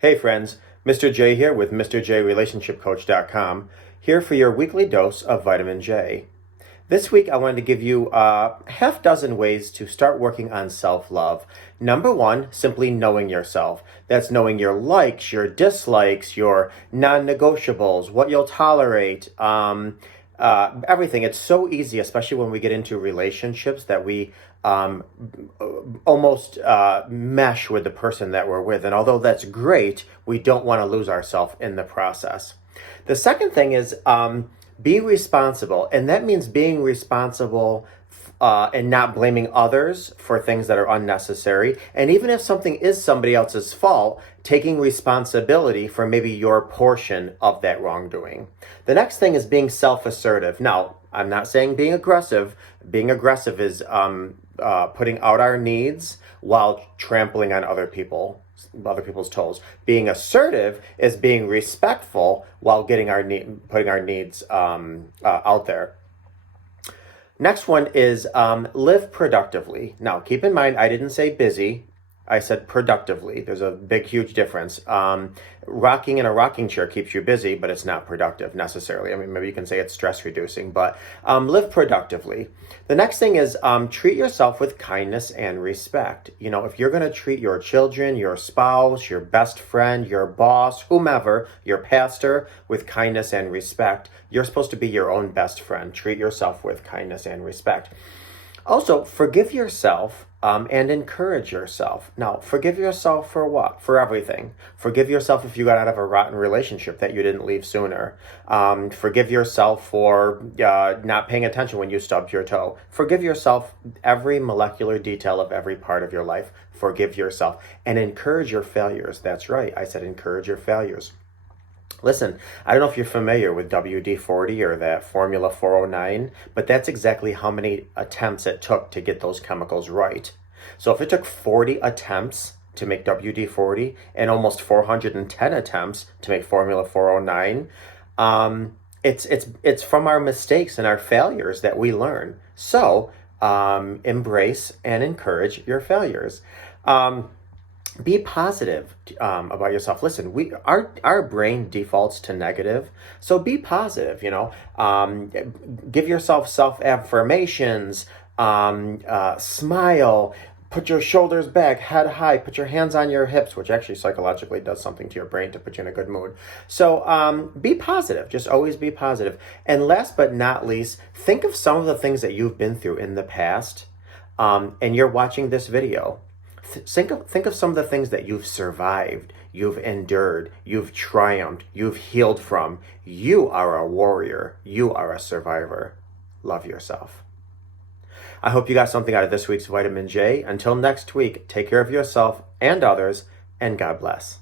Hey friends, Mr. J here with MrJRelationshipCoach.com, here for your weekly dose of vitamin J. This week I wanted to give you a half dozen ways to start working on self-love. Number one, simply knowing yourself. That's knowing your likes, your dislikes, your non-negotiables, what you'll tolerate, everything. It's so easy, especially when we get into relationships, that we almost mesh with the person that we're with. And although that's great, we don't want to lose ourselves in the process. The second thing is be responsible. And that means being responsible and not blaming others for things that are unnecessary. And even if something is somebody else's fault, taking responsibility for maybe your portion of that wrongdoing. The next thing is being self-assertive. Now, I'm not saying being aggressive. Being aggressive is putting out our needs while trampling on other people's toes. Being assertive is being respectful while putting our needs out there. Next one is live productively. Now, keep in mind, I didn't say busy. I said productively. There's a big, huge difference. Rocking in a rocking chair keeps you busy, but it's not productive necessarily. I mean, maybe you can say it's stress reducing, but live productively. The next thing is treat yourself with kindness and respect. You know, if you're going to treat your children, your spouse, your best friend, your boss, whomever, your pastor, with kindness and respect, you're supposed to be your own best friend. Treat yourself with kindness and respect. Also, forgive yourself and encourage yourself. Now, forgive yourself for what? For everything. Forgive yourself if you got out of a rotten relationship that you didn't leave sooner. Forgive yourself for not paying attention when you stubbed your toe. Forgive yourself every molecular detail of every part of your life. Forgive yourself and encourage your failures. That's right. I said encourage your failures. Listen, I don't know if you're familiar with WD-40 or that Formula 409, but that's exactly how many attempts it took to get those chemicals right. So if it took 40 attempts to make WD-40 and almost 410 attempts to make Formula 409, it's from our mistakes and our failures that we learn. So embrace and encourage your failures. Be positive about yourself. Listen, our brain defaults to negative, so be positive. Give yourself self-affirmations. Smile. Put your shoulders back, head high. Put your hands on your hips, which actually psychologically does something to your brain to put you in a good mood. So be positive. Just always be positive. And last but not least, think of some of the things that you've been through in the past, and you're watching this video. Think of some of the things that you've survived, you've endured, you've triumphed, you've healed from. You are a warrior. You are a survivor. Love yourself. I hope you got something out of this week's Vitamin J. Until next week, take care of yourself and others, and God bless.